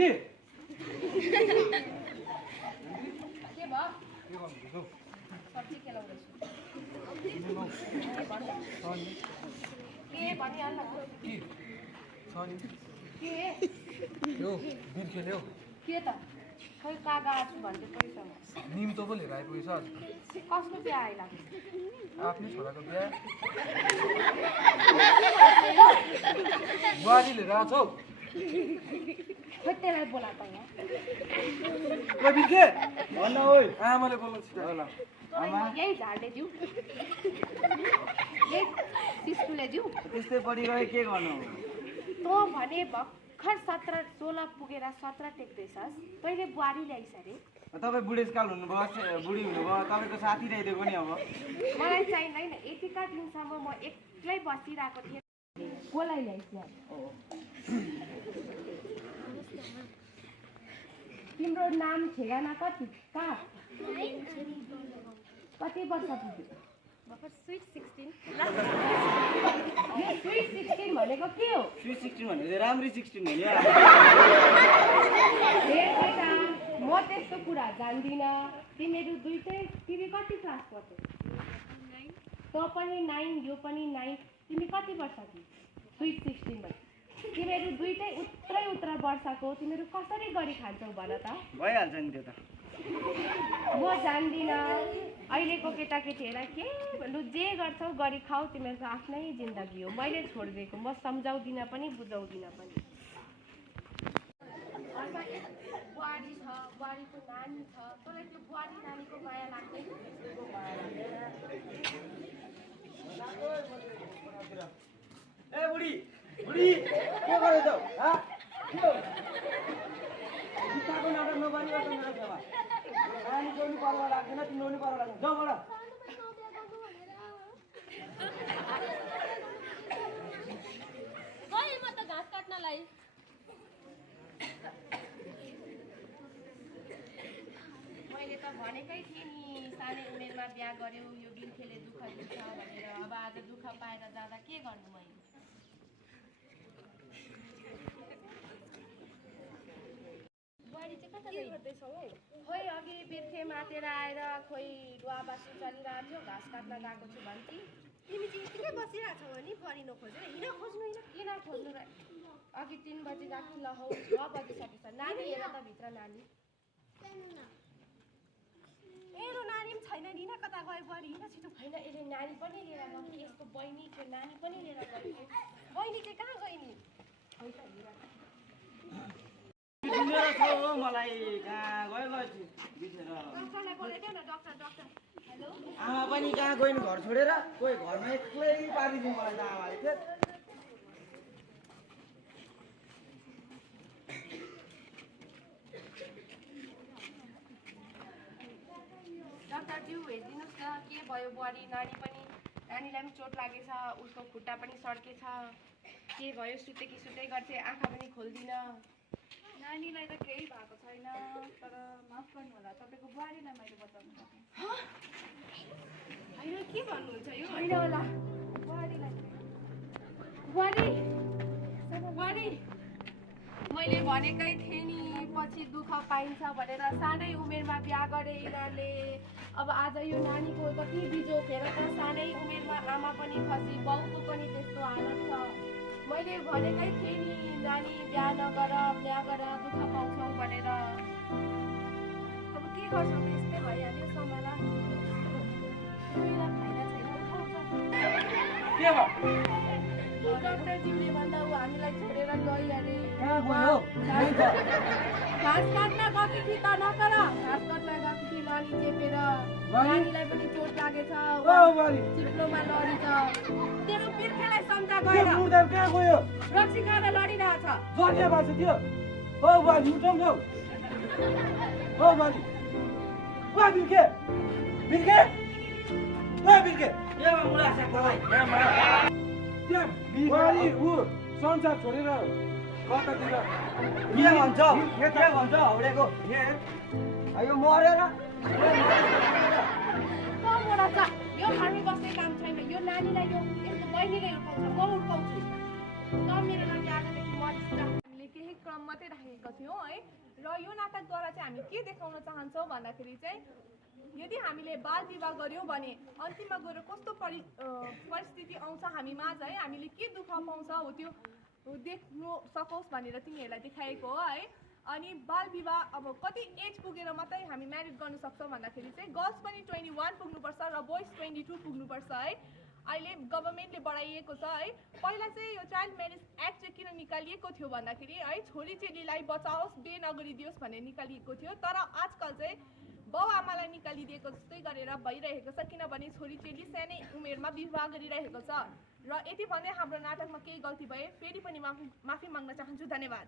Aunty के भयो सब्जी खेलाउँदैछु के भनिहाल न के सनी के यो बिर खेल्यो के त खै कागज भन्दै पैसा निम त पो लिएर आइपुगेछ आज कसको बिहा आइला आफ्नै छोराको बिहा बुहारी लिएर आएको छौ खै त्यसलाई बोला त ओ बिर्खे भन्न ओइ आमाले बोल्नु छिटो ल आमा यही झाड्ने दिउ यही सिस्कुले दिउ त्यस्तै पढि गए के गर्नु तँ भने भर्खर 17-16 पुगेर 17 टेक्दैछस् तैँले बुहारी ल्याइस् अरे तपाईँ बुढेसकाल हुनुभयो बुढी हुनुभयो तपाईँको साथी रहेको नि अब मलाई चाहिँदैन यतिका दिनसम्म म एक्लै बसिरहेको थिएँ कसलाई ल्याइस् तिम्रो नाम ठेगाना कति कहाँ कति वर्ष पुग्यो स्विट 16 यो स्विट 16 भनेको के हो स्विट 16 भनेको राम्री 16 हो नि म त्यस्तो कुरा जान्दिनँ तिमीहरू दुइटै तिमी कति क्लास पढ्छौ तँ पनि 9 यो पनि 9 तिमी कति वर्ष कि स्विट 16 मा तिमीहरू दुइटै उत्र वर्षको तिमीहरू कसरी गरी खान्छौ भन त भइहाल्छ नि त्यो त म जान्दिनँ अहिलेको केटाकेटीहरूलाई के लु जे गर्छौ गरी खाऊ तिमीहरूको आफ्नै जिन्दगी हो मैले छोडिदिएको म सम्झाउँदिनँ पनि बुझाउँदिनँ पनि बुहारी छ बुहारीको नानी छ तँलाई त्यो बुहारी नानीको माया लाग्दैन ए बुढी बुढी के गर्दैछौ गीताको नाटक नगरिरहेको मेरो छेउमा नानीको पनि पर्व लाग्दैन तिम्रो पनि पर्व लाग्दैन जाऊ बडा गएँ म त घाँस काट्नलाई मैले त भनेकै थिएँ नि सानै उमेरमा बिहा गर्यो यो बिर्खेले दुःख दिन्छ भनेर अब आज दुःख पाएर जाँदा के गर्नु मैले खोइ अघि बिर्खे मातेर आएर खोइ रुवाबासी चलिरहेको थियो घाँस काट्न गएको छु भन्थी तिमी चाहिँ यतिकै बसिरहेको छौ नि पढि नखोजेर हिँड खोज्नु किन खोज्नु र अघि 3 बजी गएको ल हौ 6 बजिसकेछ नानी हेर त भित्र नानी मेरो नानी पनि छैन नि कता गयो बुहारी हिँड छिटो होइन यसले नानी पनि लिएर गयो कि यसको बहिनीको नानी पनि लिएर गयो बहिनी चाहिँ कहाँ गयो नि खोइ त हेर सुनेर छौ हो मलाई कहाँ गयो बिचेर डक्टरलाई बोलाइदेऊ न डक्टर हेलो आमा पनि कहाँ गयो नि घर छोडेर कोही घरमा एक्लै पारिदिनु मलाई त आमाले थियो डक्टरज्यू हेरिदिनुहोस् न के भयो बुहारी नानीलाई पनि चोट लागेछ उसको खुट्टा पनि सड्केछ के भयो सुतेकी सुत्दै गर्थे आँखा पनि खोल्दिन नानीलाई त केही भएको छैन तर माफ गर्नु होला तपाईँको बुहारीलाई मैले बताउनु सक्छु होइन के भन्नुहुन्छ यो होइन होला बुहारी मैले भनेकै थिएँ नि पछि दुःख पाइन्छ भनेर सानै उमेरमा बिहा गरे यिनीहरूले अब आज यो नानीको कति बिजोग हेर त सानै उमेरमा आमा पनि खसी बाउको पनि त्यस्तो हालत छ मैले भनेकै थिएँ नि नानी बिहा नगर बिहा गरेर दुःख पाउँछौ भनेर अब के गर्छौ यस्तै भइहाल्यो समाला फाइदा छैन डक्टरज्यूले भन्दा ऊ हामीलाई छोडेर गयो अरे घाँस काट्न गएको थिए त नकर घाँस काट्न गएको थिए नानी चेपेर नानीलाई पनि चोट लागेछ चिप्लोमा लडी छ तेरो बिर्खेलाई सम्झा गएर रक्सी खाएर लडिरहेछ संसार छोडेर कतातिर के भन्छ हौडेको यो मरेर यो घरमा बस्ने काम छैन यो नानीलाई यो यस्तो बहिनीले हुर्काउँछ म हुर्काउँछु त मेरो लागि आजदेखि मरिस् हामीले केही क्रम मात्रै राखेको थियो हो है। र यो नाटकद्वारा चाहिँ हामी के देखाउन चाहन्छौँ भन्दाखेरि चाहिँ यदि हामीले बाल विवाह गर्यौँ भने अन्तिममा गएर कस्तो परिस्थिति आउँछ हामी माझ है, हामीले के दुःख पाउँछ हो त्यो देख्नु सकोस् भनेर तिमीहरूलाई देखाएको हो है। अनि बाल विवाह अब कति एज पुगेर मात्रै हामी म्यारिड गर्न सक्छौँ भन्दाखेरि चाहिँ गर्ल्स पनि 21 पुग्नुपर्छ र बोइज 22 पुग्नुपर्छ है। अहिले गभर्मेन्टले बढाइएको छ है। पहिला चाहिँ यो चाइल्ड म्यारेज एक्ट चाहिँ किन निकालिएको थियो भन्दाखेरि है छोरी चेलीलाई बचाओस् बे नगरिदियोस् भनेर निकालिएको थियो। तर आजकल चाहिँ बाउ आमालाई निकालिदिएको जस्तै गरेर भइरहेको छ, किनभने छोरी चेली सानै उमेरमा विवाह गरिरहेको छ। र यति भन्दै हाम्रो नाटकमा केही गल्ती भए फेरि पनि माफी माग्न चाहन्छु। धन्यवाद।